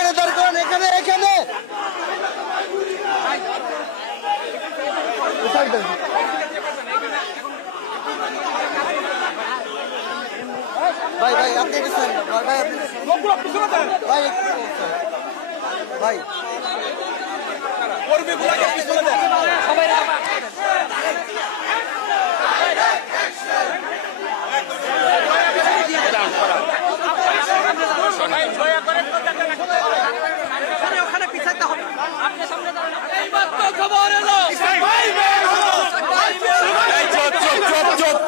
এখানে দরকার এখানে এখানে ভাই ভাই আপনি ভাই আপনি ভাই ভাই সবাই ওখানে পিছাতে হবে আপনি সামনে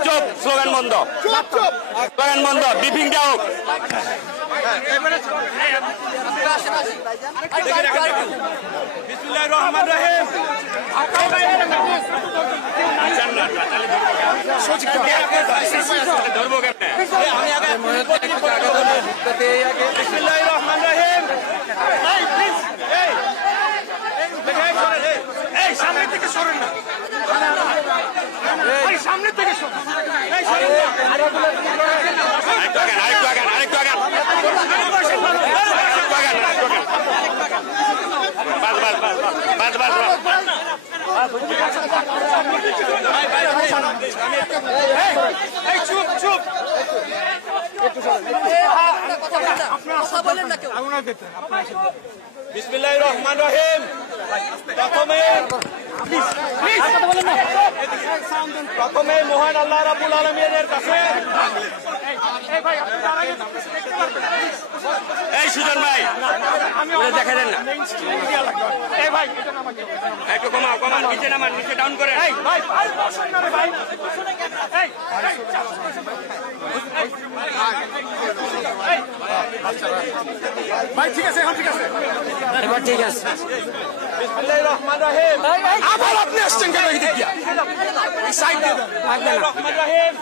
চুপ স্লোগান বন্ধ স্লোগান বন্ধ ব্রিফিং দাও বিসমিল্লাহির রহমানির রহিম ধরবো কেমনে আমি আগে বিসমিল্লাহির রহমানির রহিম এই সামনে থেকে সরেন না এই সামনে থেকে সরেন এই সরেন আরেকটু আগে চুপ চুপ বিসমিল্লাহির রহমানির রহিম প্রথমে মহান আল্লাহ রাব্বুল আলামিনের কাছে এই সুজন ভাই দেখা দেন না একটু কমান নিচে নামান নিচে ডাউন করে ভাই ঠিক আছে এখন ঠিক আছে এবার ঠিক আছে বিসমিল্লাহির রহমানির রহিম আবার আপনি আসছেন কেন এই দিক দিয়া সাইড দিয়ে বিসমিল্লাহির রহমানির রহিম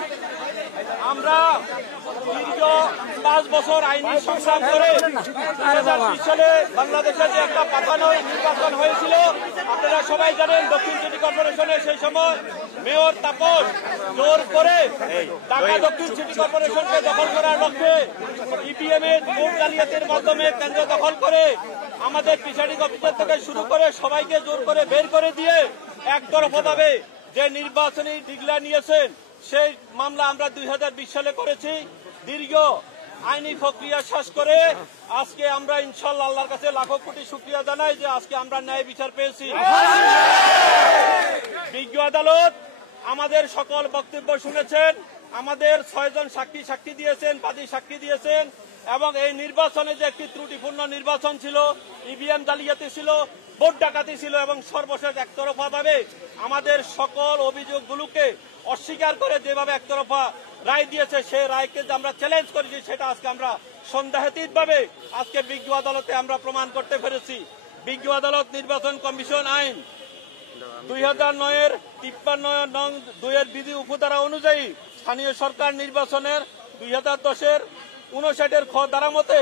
আমরা দীর্ঘ 5 বছর আইনি সংগ্রাম করে 2020 সালে বাংলাদেশে যে একটা পাতানো নির্বাচন হয়েছিল আপনারা সবাই জানেন দক্ষিণ সিটি কর্পোরেশনে সেই সময় মেয়র তাপস জোর করে ঢাকা দক্ষিণ সিটি কর্পোরেশনকে দখল করার লক্ষ্যে ইভিএম এর ভোট জালিয়াতির মাধ্যমে কেন্দ্র দখল করে আমাদের প্রিসাইডিং অফিসার থেকে শুরু করে সবাইকে জোর করে বের করে দিয়ে একতরফাভাবে যে নির্বাচনী ডিক্লেয়ার নিয়েছেন সেই মামলা আমরা 2020 সালে করেছি দীর্ঘ আইনি প্রক্রিয়া শেষ করে আজকে আমরা ইনশাআল্লাহ আল্লাহর কাছে লাখো কোটি শুকরিয়া জানাই যে আজকে আমরা ন্যায় বিচার পেয়েছি বিজ্ঞ আদালত আমাদের সকল বক্তব্য শুনেছেন আমাদের 6 জন সাক্ষী দিয়েছেন বাদী সাক্ষী দিয়েছেন এবং এই নির্বাচনে যে একটি ত্রুটিপূর্ণ নির্বাচন ছিল ইভিএম জালিয়াতি ছিল ভোট ডাকাতি ছিল এবং সর্বশেষ একতরফাভাবে আমাদের সকল অভিযোগগুলোকে অস্বীকার করে যেভাবে একতরফা রায় দিয়েছে সেই রায়কে যে আমরা চ্যালেঞ্জ করেছি সেটা আজকে আমরা সন্দেহাতীতভাবে আজকে বিজ্ঞ আদালতে আমরা প্রমাণ করতে পেরেছি বিজ্ঞ আদালত নির্বাচন কমিশন আইন 2009 এর 53 নং 2 এর বিধি উপধারা অনুযায়ী স্থানীয় সরকার নির্বাচনের 2010 এর 59 এর খ ধারা মতে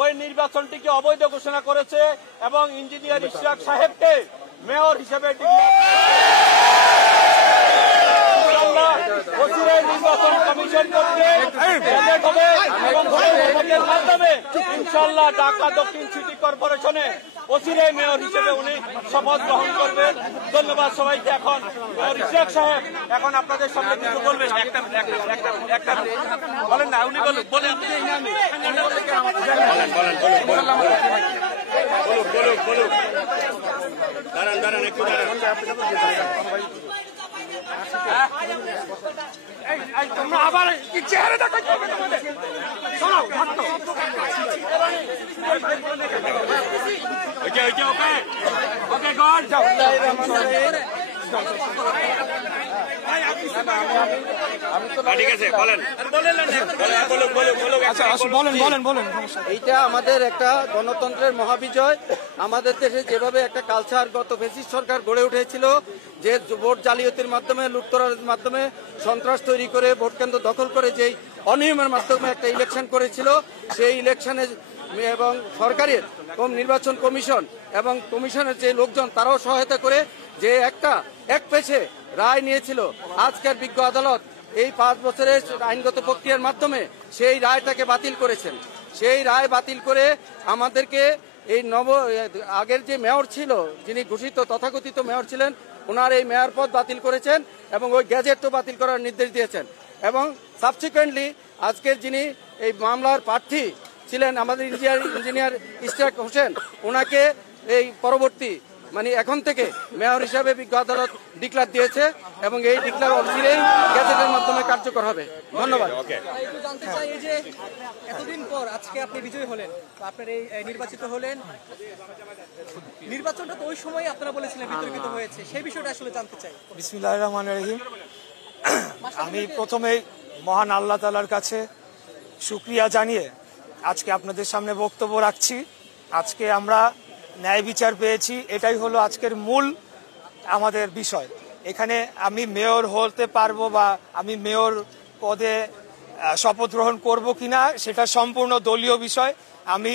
ওই নির্বাচনটিকে অবৈধ ঘোষণা করেছে এবং ইঞ্জিনিয়ার ইশরাক সাহেবকে মেয়র হিসেবে নির্বাচন কমিশন করবে এবং ভোটের মাধ্যমে ইনশাআল্লাহ ঢাকা দক্ষিণ সিটি কর্পোরেশনে অচিরেই মেয়র হিসেবে উনি শপথ গ্রহণ করবেন ধন্যবাদ সবাইকে এখন মেয়র ইশরাক সাহেব এখন আপনাদের সামনে কিছু বলবেন একটা বলেন না উনি বলেন দাঁড়ান একটু তোমরা আবার চেহারা দেখাতে হবে তোমাদের শোনাও ওকে গড যাও ঠিক আছে বলেন এইটা আমাদের একটা গণতন্ত্রের মহাবিজয় আমাদের দেশে যেভাবে একটা কালচার গত ফ্যাসিস্ট সরকার গড়ে উঠেছিল যে ভোট জালিয়াতির মাধ্যমে লুটতরার মাধ্যমে সন্ত্রাস তৈরি করে ভোট কেন্দ্র দখল করে যেই অনিয়মের মাধ্যমে একটা ইলেকশন করেছিল সেই ইলেকশনে এবং সরকারের নির্বাচন কমিশন এবং কমিশনের যে লোকজন তারাও সহায়তা করে যে এক পেছে রায় নিয়েছিল আজকের বিজ্ঞ আদালত এই 5 বছরের আইনগত প্রক্রিয়ার মাধ্যমে সেই রায়টাকে বাতিল করেছেন সেই রায় বাতিল করে আমাদেরকে এই আগের যে মেয়র ছিল, যিনি ঘোষিত তথাকথিত মেয়র ছিলেন, ওনার এই মেয়র পদ বাতিল করেছেন এবং ওই গ্যাজেটও বাতিল করার নির্দেশ দিয়েছেন। এবং সাবসিকুয়েন্টলি আজকের যিনি এই মামলার প্রার্থী ছিলেন আমাদের ইঞ্জিনিয়ার ইশতিয়াক হোসেন, ওনাকে এই পরবর্তী এখন থেকে মেয়র হিসাবে বিজ্ঞ আদালত ডিক্লার দিয়েছে এবং এই ডিক্লার অচিরেই গ্যাজেটের মাধ্যমে কার্যকর হবে। ধন্যবাদ। একটু জানতে চাই, এই যে এতদিন পর আজকে আপনি বিজয়ী হলেন, আপনার এই নির্বাচিত হলেন, নির্বাচনটা তো ওই সময় আপনারা বলেছিলেন বিতর্কিত হয়েছে, সেই বিষয়টা আসলে জানতে চাই। বিসমিল্লাহির রহমানির রহিম। আমি প্রথমেই মহান আল্লাহ তাআলার কাছে শুকরিয়া জানিয়ে আজকে আপনাদের সামনে বক্তব্য রাখছি। আজকে আমরা ন্যায় বিচার পেয়েছি, এটাই হলো আজকের মূল আমাদের বিষয়। এখানে আমি মেয়র হতে পারবো বা আমি মেয়র পদে শপথ গ্রহণ করবো কিনা সেটা সম্পূর্ণ দলীয় বিষয়। আমি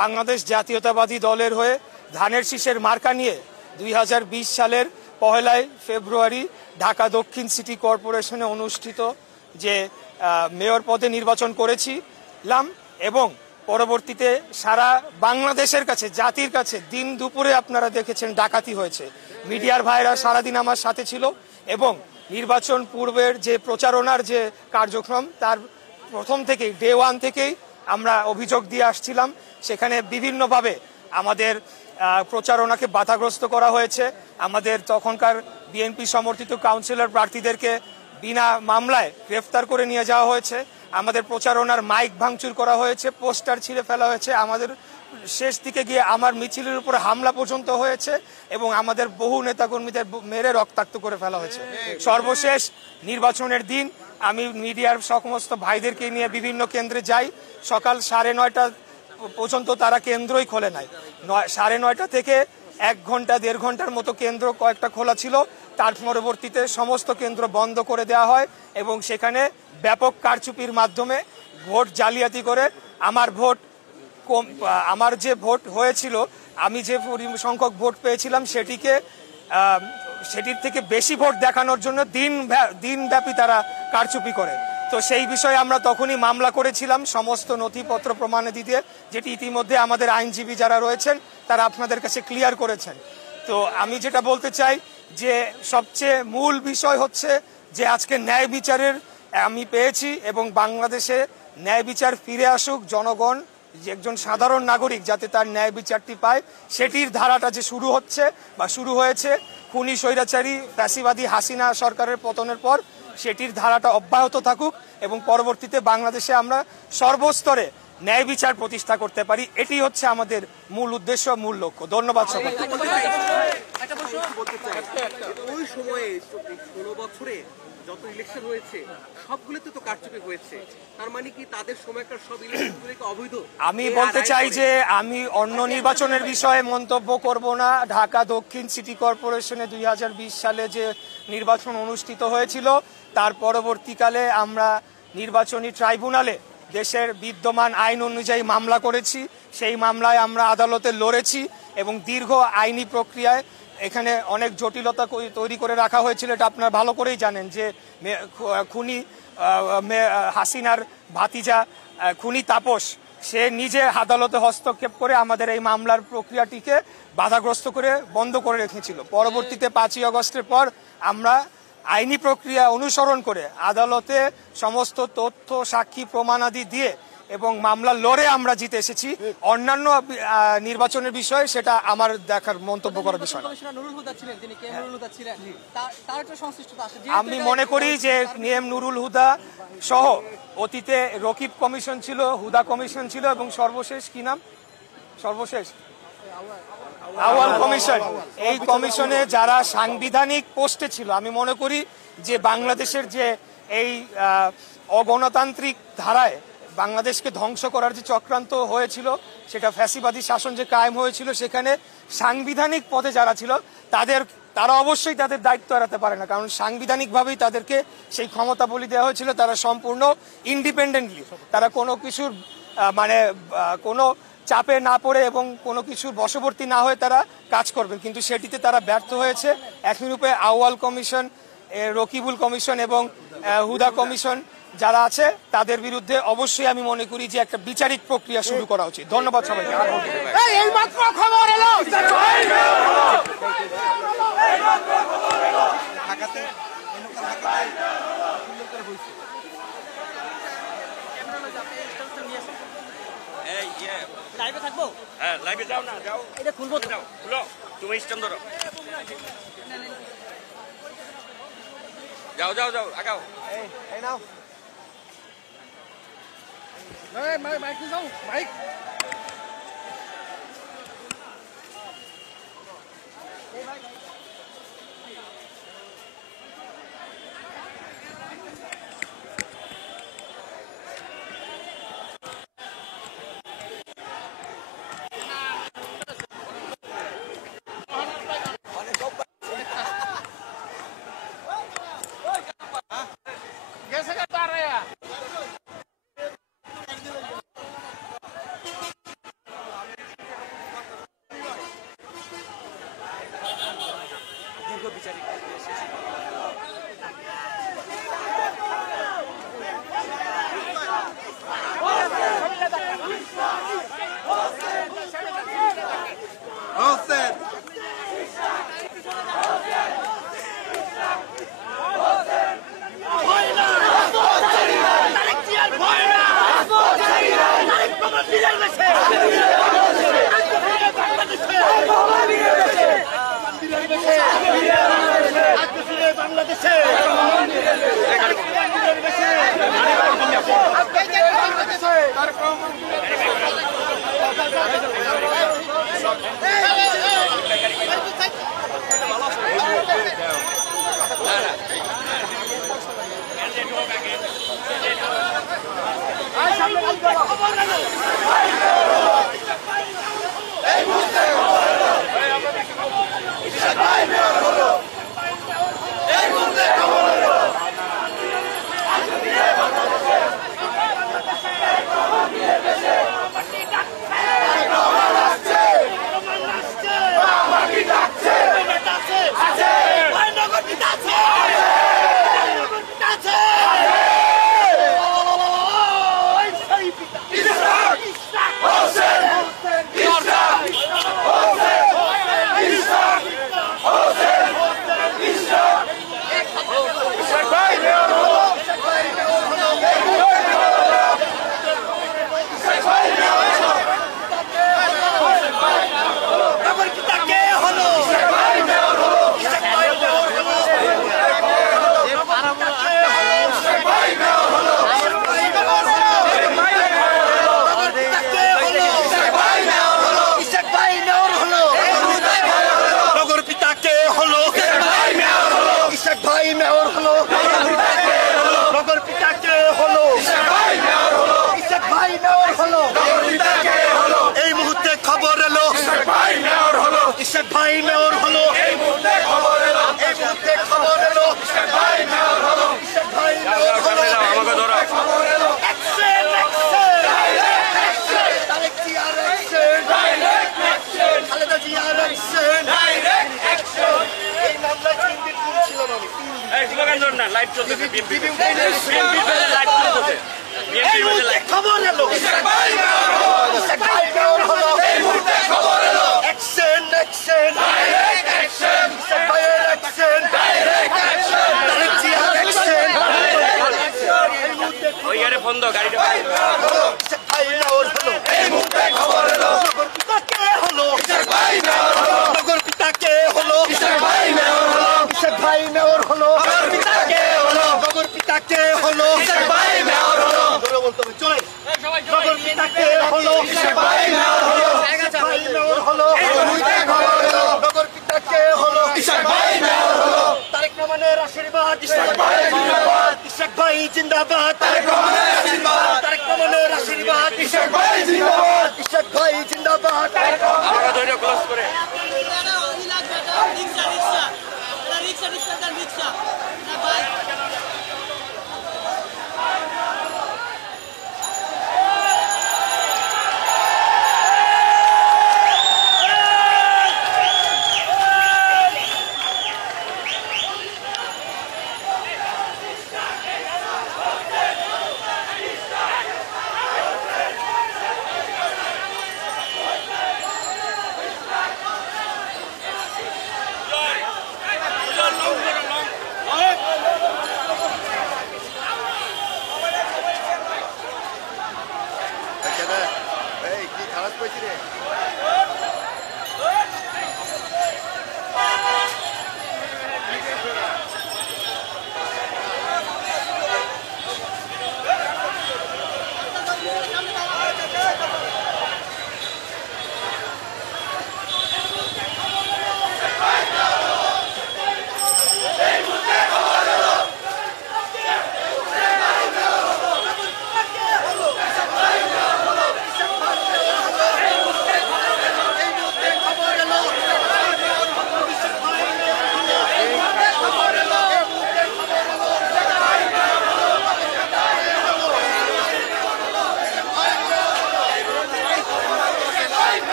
বাংলাদেশ জাতীয়তাবাদী দলের হয়ে ধানের শীষের মার্কা নিয়ে 2020 সালের 1 ফেব্রুয়ারি ঢাকা দক্ষিণ সিটি কর্পোরেশনে অনুষ্ঠিত যে মেয়র পদে নির্বাচন করেছিলাম এবং পরবর্তীতে সারা বাংলাদেশের কাছে, জাতির কাছে দিন দুপুরে আপনারা দেখেছেন ডাকাতি হয়েছে। মিডিয়ার ভাইরা সারাদিন আমার সাথে ছিল এবং নির্বাচন পূর্বের যে প্রচারণার যে কার্যক্রম তার প্রথম থেকেই ডে 1 থেকেই আমরা অভিযোগ দিয়ে আসছিলাম। সেখানে বিভিন্নভাবে আমাদের প্রচারণাকে বাধাগ্রস্ত করা হয়েছে। আমাদের তখনকার বিএনপি সমর্থিত কাউন্সিলর প্রার্থীদেরকে বিনা মামলায় গ্রেফতার করে নিয়ে যাওয়া হয়েছে। আমাদের প্রচারণার মাইক ভাঙচুর করা হয়েছে, পোস্টার ছিঁড়ে ফেলা হয়েছে, আমাদের শেষ দিকে গিয়ে আমার মিছিলের উপর হামলা পর্যন্ত হয়েছে এবং আমাদের বহু নেতাকর্মীদের মেরে রক্তাক্ত করে ফেলা হয়েছে। সর্বশেষ নির্বাচনের দিন আমি মিডিয়ার সমস্ত ভাইদেরকে নিয়ে বিভিন্ন কেন্দ্রে যাই। সকাল 9:30 পর্যন্ত তারা কেন্দ্রই খোলে নাই। 9:30 থেকে 1 ঘন্টা 1.5 ঘন্টার মতো কেন্দ্র কয়েকটা খোলা ছিল, তার পরবর্তীতে সমস্ত কেন্দ্র বন্ধ করে দেওয়া হয় এবং সেখানে ব্যাপক কারচুপির মাধ্যমে ভোট জালিয়াতি করে আমার যে ভোট হয়েছিল, আমি যে সংখ্যক ভোট পেয়েছিলাম সেটির থেকে বেশি ভোট দেখানোর জন্য দিনব্যাপী তারা কারচুপি করে। তো সেই বিষয়ে আমরা তখনই মামলা করেছিলাম সমস্ত নথিপত্র প্রমাণাদি দিয়ে, যেটি ইতিমধ্যে আমাদের আইনজীবী যারা রয়েছেন তারা আপনাদের কাছে ক্লিয়ার করেছেন। তো আমি যেটা বলতে চাই যে সবচেয়ে মূল বিষয় হচ্ছে যে আজকে ন্যায় বিচারের আমি পেয়েছি এবং বাংলাদেশে ন্যায় বিচার ফিরে আসুক, জনগণ যে একজন সাধারণ নাগরিক যাতে তার ন্যায় বিচারটি পায় সেটির ধারাটা যে শুরু হচ্ছে বা শুরু হয়েছে খুনি স্বৈরাচারী ফ্যাসিবাদী হাসিনা সরকারের পতনের পর, সেটির ধারাটা অব্যাহত থাকুক এবং পরবর্তীতে বাংলাদেশে আমরা সর্বস্তরে ন্যায় বিচার প্রতিষ্ঠা করতে পারি। এটি হচ্ছে আমাদের মূল উদ্দেশ্য, মূল লক্ষ্য। ধন্যবাদ সবাইকে। ওই সময়ে 16 বছরে যত ইলেকশন হয়েছে সবগুলোতে তো কারচুপি হয়েছে, তার মানে কি তাদের সময়কার সব ইলেকশনগুলো কি অবৈধ? আমি বলতে চাই যে আমি অন্য নির্বাচনের বিষয়ে মন্তব্য করব না। ঢাকা দক্ষিণ সিটি কর্পোরেশনে 2020 সালে যে নির্বাচন অনুষ্ঠিত হয়েছিল তার পরবর্তীকালে আমরা নির্বাচনী ট্রাইব্যুনালে দেশের বিদ্যমান আইন অনুযায়ী মামলা করেছি। সেই মামলায় আমরা আদালতে লড়েছি এবং দীর্ঘ আইনি প্রক্রিয়ায় এখানে অনেক জটিলতা তৈরি করে রাখা হয়েছিল। এটা আপনারা ভালো করেই জানেন যে খুনি হাসিনার ভাতিজা খুনি তাপস সে নিজে আদালতে হস্তক্ষেপ করে আমাদের এই মামলার প্রক্রিয়াটিকে বাধাগ্রস্ত করে বন্ধ করে রেখেছিল। পরবর্তীতে 5ই আগস্টের পর আমরা আইনি প্রক্রিয়া অনুসরণ করে আদালতে সমস্ত তথ্য সাক্ষী প্রমাণাদি দিয়ে এবং মামলা লড়ে আমরা জিতে এসেছি। অন্যান্য নির্বাচনের বিষয়ে সেটা আমার দেখার মন্তব্য করার বিষয়। আমি মনে করি যে নিএম নুরুল হুদা সহ অতীতে রকিব কমিশন ছিল, হুদা কমিশন ছিল এবং সর্বশেষ কি নাম আউয়াল কমিশন, এই কমিশনে যারা সাংবিধানিক পোস্টে ছিল, আমি মনে করি যে বাংলাদেশের যে এই অগণতান্ত্রিক ধারায় বাংলাদেশকে ধ্বংস করার যে চক্রান্ত হয়েছিল, সেটা ফ্যাসিবাদী শাসন যে কায়েম হয়েছিল, সেখানে সাংবিধানিক পদে যারা ছিল তারা অবশ্যই তাদের দায়িত্ব এড়াতে পারে না, কারণ সাংবিধানিকভাবেই তাদেরকে সেই ক্ষমতা বলি দেওয়া হয়েছিল। তারা সম্পূর্ণ ইন্ডিপেন্ডেন্টলি, তারা কোনো কিছুর কোনো চাপে না পড়ে এবং কোনো কিছুর বশবর্তী না হয়ে তারা কাজ করবেন, কিন্তু সেটিতে তারা ব্যর্থ হয়েছে। একই রূপে আউয়াল কমিশন, রকিবুল কমিশন এবং হুদা কমিশন যারা আছে তাদের বিরুদ্ধে অবশ্যই আমি মনে করি যে একটা বিচারিক প্রক্রিয়া শুরু করা উচিত। ধন্যবাদ সবাইকে। এইমাত্র খবর এলো লাইভে থাকবো। হ্যাঁ লাইভে যাও না, যাও, এটা খুলবো তো। যাও, খুলো, তুমি স্ট্যান্ড ধরো, যাও যাও যাও, আগাও।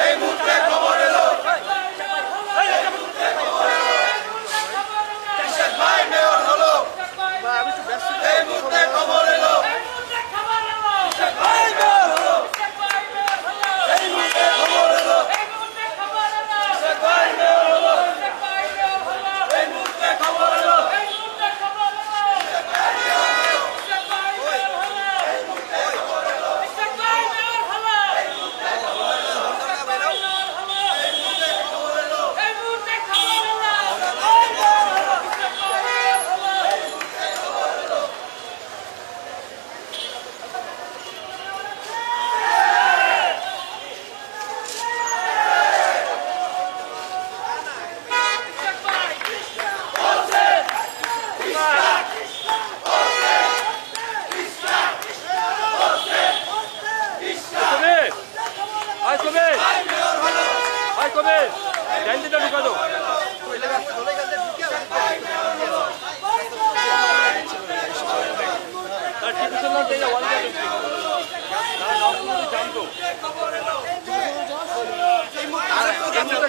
এই মুহূর্তে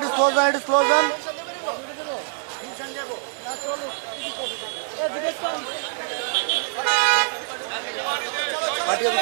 It is closed down, it is closed down. Party of the